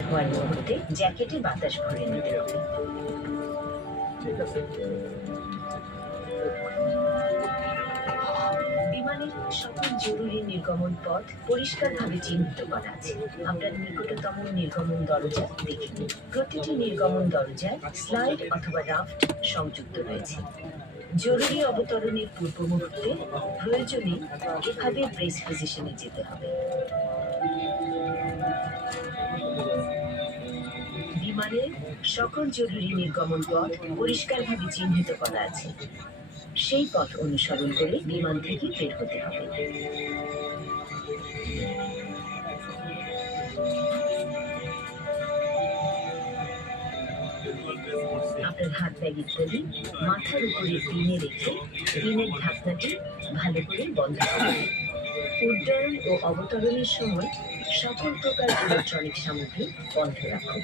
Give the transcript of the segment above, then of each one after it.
হওয়ার মুহূর্তে জ্যাকেটে বাতাস ভরে নিতে হবে। বিমানের সকল জরুরি নির্গমন পথ পরিষ্কারভাবে চিহ্নিত করা আছে। আপনার নিকটতম নির্গমন দরজা দেখে নিন। প্রতিটি নির্গমন দরজায় স্লাইড অথবা রাফট সংযুক্ত রয়েছে। জরুরি অবতরণের পূর্ব মুহূর্তে প্রয়োজনে এভাবে ব্রেস পজিশনে যেতে হবে। বিমানের সকল জরুরি নির্গমন পথ পরিষ্কারভাবে চিহ্নিত করা আছে। সেই পথ অনুসরণ করে বিমান থেকে বের হতে হবে। আপনার হাত ব্যাগ ইত্যাদি মাথার উপরে পিনে রেখে পিনের ঢাকনাটি ভালো করে বন্ধ করুন। উড্ডয়ন ও অবতরণের সময় সকল প্রকার ইলেকট্রনিক সামগ্রী বন্ধ রাখুন।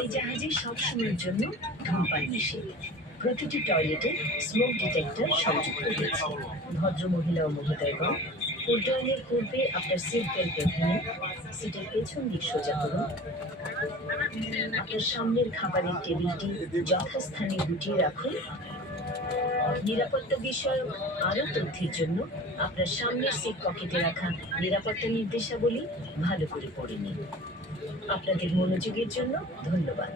এই জাহাজে সবসময়ের জন্য ধূমপান নিষেধ। প্রতিটি টয়লেটে স্মোক ডিটেক্টর সংযুক্ত রয়েছে। ভদ্র মহিলা ও মহোদয়গণ, উড্ডয়নের পূর্বে আপনার সিট বেল্ট বেঁধে নিন। সিটের পেছন দিক সোজা করুন। আপনার সামনের খাবারের টেবিলটি যথাস্থানে গুটিয়ে রাখুন। নিরাপত্তা বিষয়ক আরও তথ্যের জন্য আপনার সামনের সিট পকেটে রাখা নিরাপত্তা নির্দেশাবলী ভালো করে পড়ে নিন। আপনাদের মনোযোগের জন্য ধন্যবাদ।